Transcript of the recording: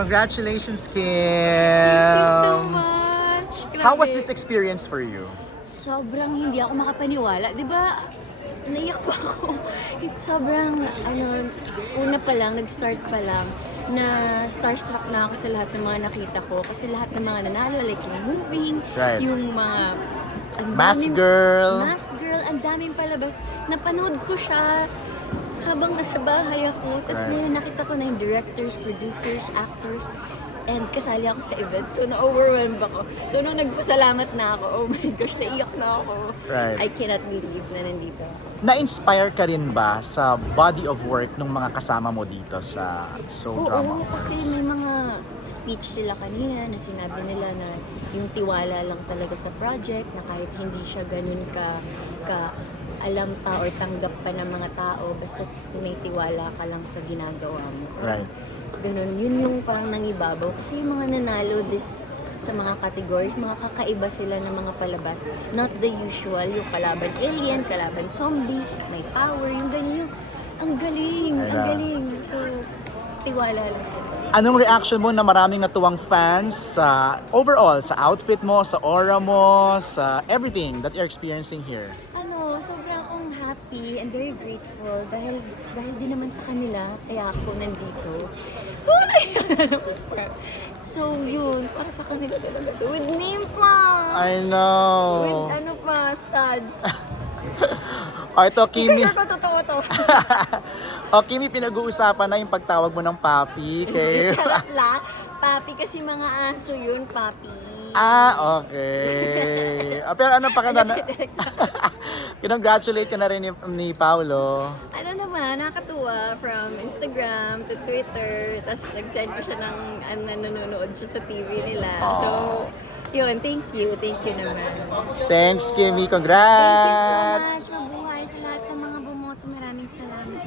Congratulations, Kim! Thank you so much. Um, How was Grabe. this experience for you? Sobrang hindi ako makapaniwala. Di ba, naiyak pa ako. Sobrang, ano, una pa lang, nag-start pa lang, na starstruck na ako sa lahat ng mga nakita ko. Kasi lahat ng mga nanalo, like yung moving, Right. yung mga... Mask daming- Girl. Mask Girl, ang daming palabas. Napanood ko siya habang nasa bahay ako. Tapos Right. ngayon nakita ko na yung directors, producers, actors, and kasali ako sa event. So, na-overwhelmed ako. So, nung nagpasalamat na ako, oh my gosh, naiyak na ako. Right. I cannot believe na nandito ako. Na-inspire ka rin ba sa body of work ng mga kasama mo dito sa Soul Oo, Drama kasi Awards? may mga speech sila kanina na sinabi nila na yung tiwala lang talaga sa project, na kahit hindi siya ganun ka, ka alam pa or tanggap pa ng mga tao, basta may tiwala ka lang sa ginagawa mo. Parang Right. Ganun, yun yung parang nangibabaw. Kasi yung mga nanalo this sa mga categories, mga kakaiba sila ng mga palabas. Not the usual, yung kalaban alien, kalaban zombie, may power, yung ganyan. Yung, ang galing, ang Kaya- galing. So, tiwala lang. Anong reaction mo na maraming natuwang fans sa overall, sa outfit mo, sa aura mo, sa everything that you're experiencing here? Sobrang akong happy and very grateful dahil dahil din naman sa kanila kaya ako nandito. so yun, para sa kanila talaga to. With name pa! I know. With ano pa, studs. O ito, Kimi. Kaya ko totoo to. o Kimi, pinag-uusapan na yung pagtawag mo ng papi kay... Charot lang. Papi kasi mga aso yun, papi. ah, okay. Ah, pero ano pa ka na... Kinongratulate ka na rin ni, ni Paolo. ano naman, nakakatuwa from Instagram to Twitter. Tapos nag-send ko siya ng ano, nanonood siya sa TV nila. So, yun, thank you. Thank you naman. Thanks, Kimi. Thank you so Congrats! much. Mabuhay sa lahat ng mga bumoto. Maraming salamat.